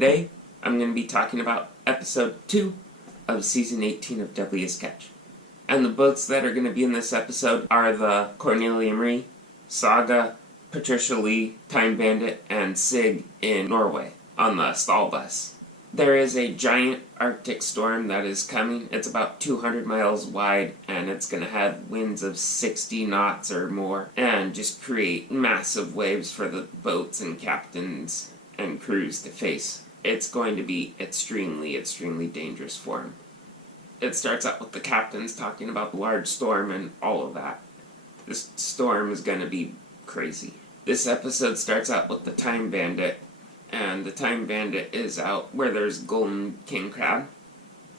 Today, I'm going to be talking about episode 2 of season 18 of Deadliest Catch. And the boats that are going to be in this episode are the Cornelia Marie, Saga, Patricia Lee, Time Bandit, and Sig in Norway on the Stalbus. There is a giant arctic storm that is coming. It's about 200 miles wide, and it's going to have winds of 60 knots or more, and just create massive waves for the boats and captains and crews to face. It's going to be extremely, extremely dangerous for them. It starts out with the captains talking about the large storm and all of that. This storm is going to be crazy. This episode starts out with the Time Bandit, and the Time Bandit is out where there's golden king crab.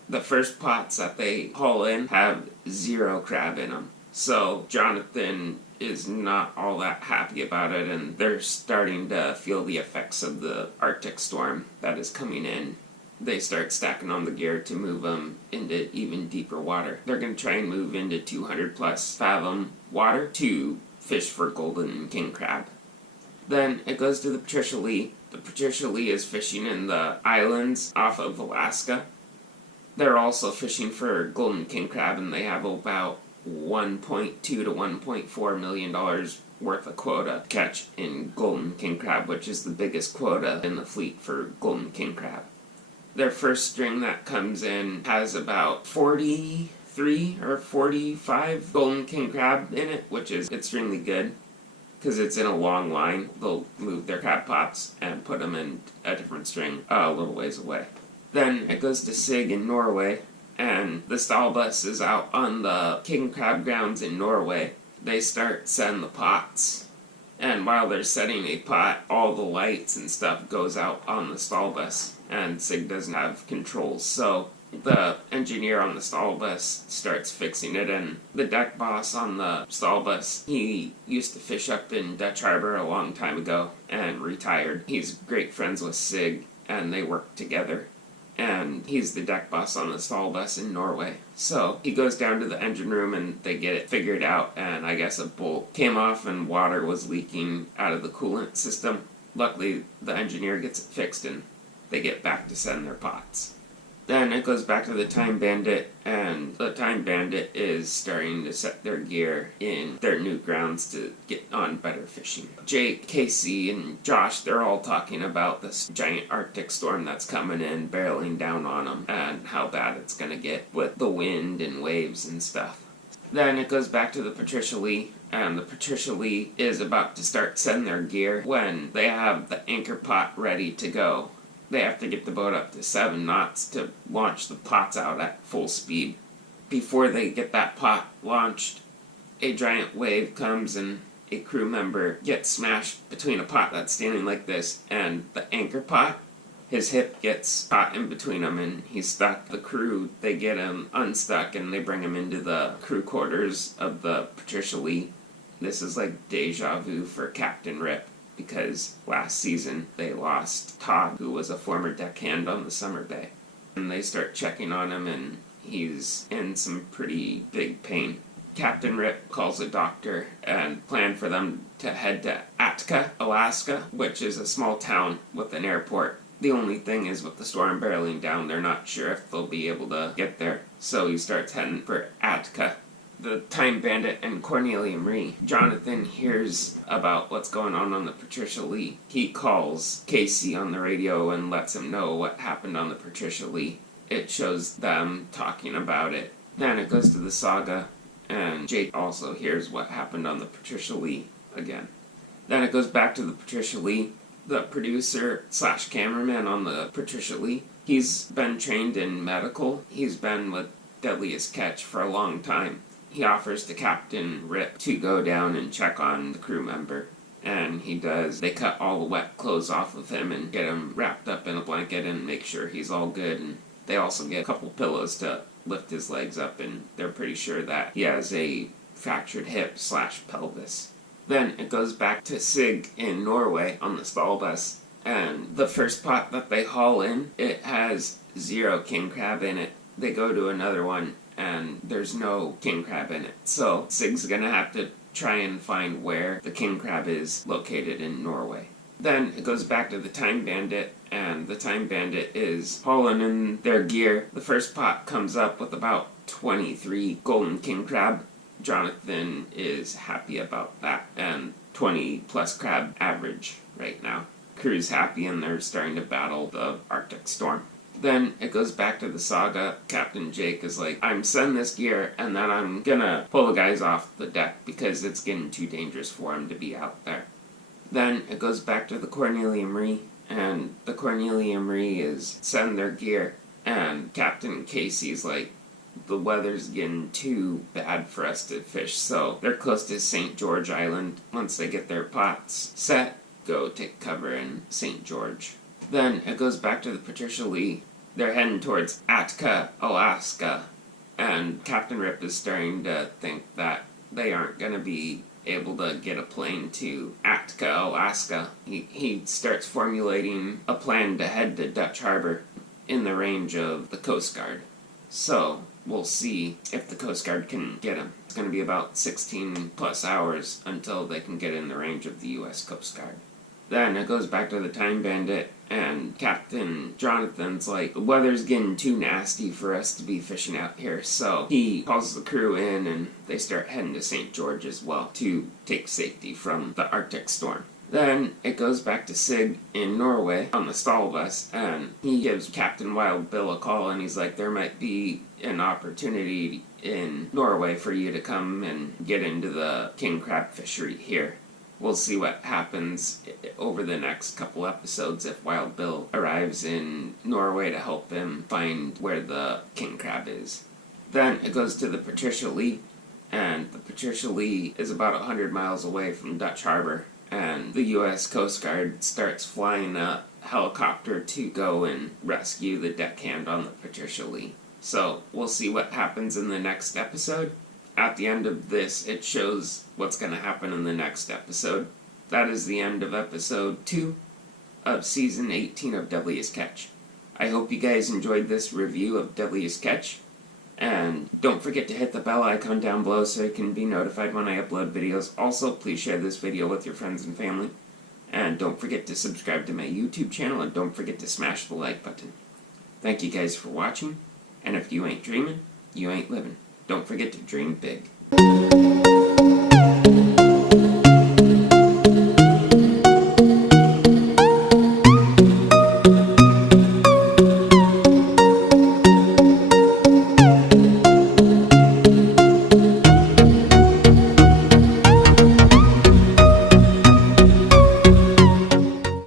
The first pots that they haul in have 0 crab in them. So Jonathan is not all that happy about it, and they're starting to feel the effects of the Arctic storm that is coming in. They start stacking on the gear to move them into even deeper water. They're going to try and move into 200 plus fathom water to fish for golden king crab. Then it goes to the Patricia Lee. The Patricia Lee is fishing in the islands off of Alaska. They're also fishing for golden king crab, and they have about $1.2 to $1.4 million worth of quota to catch in golden king crab, which is the biggest quota in the fleet for golden king crab. Their first string that comes in has about 43 or 45 golden king crab in it, which is extremely good because it's in a long line. They'll move their crab pots and put them in a different string a little ways away. Then it goes to Sig in Norway, and the Stalbus is out on the king crab grounds in Norway. They start setting the pots, and while they're setting a pot, all the lights and stuff goes out on the Stalbus, and Sig doesn't have controls, so the engineer on the Stalbus starts fixing it, and the deck boss on the Stalbus, he used to fish up in Dutch Harbor a long time ago and retired. He's great friends with Sig, and they work together. And he's the deck boss on the Stalbus in Norway. So he goes down to the engine room and they get it figured out, and I guess a bolt came off and water was leaking out of the coolant system. Luckily, the engineer gets it fixed and they get back to setting their pots. Then it goes back to the Time Bandit, and the Time Bandit is starting to set their gear in their new grounds to get on better fishing. Jake, Casey, and Josh, they're all talking about this giant Arctic storm that's coming in, barreling down on them, and how bad it's going to get with the wind and waves and stuff. Then it goes back to the Patricia Lee, and the Patricia Lee is about to start setting their gear when they have the anchor pot ready to go. They have to get the boat up to 7 knots to launch the pots out at full speed. Before they get that pot launched, a giant wave comes and a crew member gets smashed between a pot that's standing like this and the anchor pot. His hip gets caught in between them and he's stuck. The crew, they get him unstuck and they bring him into the crew quarters of the Patricia Lee. This is like deja vu for Captain Rip, because last season they lost Todd, who was a former deckhand on the Summer Bay. And they start checking on him, and he's in some pretty big pain. Captain Rip calls a doctor and planned for them to head to Artic, Alaska, which is a small town with an airport. The only thing is, with the storm barreling down, they're not sure if they'll be able to get there. So he starts heading for Artic. The Time Bandit and Cornelia Marie. Jonathan hears about what's going on the Patricia Lee. He calls Casey on the radio and lets him know what happened on the Patricia Lee. It shows them talking about it. Then it goes to the Saga, and Jake also hears what happened on the Patricia Lee again. Then it goes back to the Patricia Lee. The producer / cameraman on the Patricia Lee, he's been trained in medical. He's been with Deadliest Catch for a long time. He offers to Captain Rip to go down and check on the crew member, and he does. They cut all the wet clothes off of him and get him wrapped up in a blanket and make sure he's all good, and they also get a couple pillows to lift his legs up, and they're pretty sure that he has a fractured hip / pelvis. Then it goes back to Sig in Norway on the Stalbus, and the first pot that they haul in, it has 0 king crab in it. They go to another one, and there's no king crab in it. So Sig's gonna have to try and find where the king crab is located in Norway. Then it goes back to the Time Bandit, and the Time Bandit is hauling in their gear. The first pot comes up with about 23 golden king crab. Jonathan is happy about that, and 20 plus crab average right now. Crew's happy and they're starting to battle the Arctic storm. Then it goes back to the Saga. Captain Jake is like, I'm sending this gear and then I'm gonna pull the guys off the deck because it's getting too dangerous for him to be out there. Then it goes back to the Cornelia Marie, and the Cornelia Marie is sending their gear, and Captain Casey's like, the weather's getting too bad for us to fish, so they're close to St. George Island. Once they get their pots set, go take cover in St. George. Then it goes back to the Patricia Lee. They're heading towards Atka, Alaska, and Captain Rip is starting to think that they aren't going to be able to get a plane to Atka, Alaska. He starts formulating a plan to head to Dutch Harbor in the range of the Coast Guard. So we'll see if the Coast Guard can get him. It's going to be about 16 plus hours until they can get in the range of the U.S. Coast Guard. Then it goes back to the Time Bandit, and Captain Jonathan's like, the weather's getting too nasty for us to be fishing out here, so he calls the crew in and they start heading to St. George as well to take safety from the Arctic storm. Then it goes back to Sig in Norway on the Stall bus, and he gives Captain Wild Bill a call and he's like, there might be an opportunity in Norway for you to come and get into the king crab fishery here. We'll see what happens over the next couple episodes if Wild Bill arrives in Norway to help him find where the king crab is. Then it goes to the Patricia Lee, and the Patricia Lee is about 100 miles away from Dutch Harbor, and the U.S. Coast Guard starts flying a helicopter to go and rescue the deckhand on the Patricia Lee. So we'll see what happens in the next episode. At the end of this, it shows what's going to happen in the next episode. That is the end of episode 2 of season 18 of Deadliest Catch. I hope you guys enjoyed this review of Deadliest Catch. And don't forget to hit the bell icon down below so you can be notified when I upload videos. Also, please share this video with your friends and family. And don't forget to subscribe to my YouTube channel, and don't forget to smash the like button. Thank you guys for watching, and if you ain't dreaming, you ain't living. Don't forget to dream big.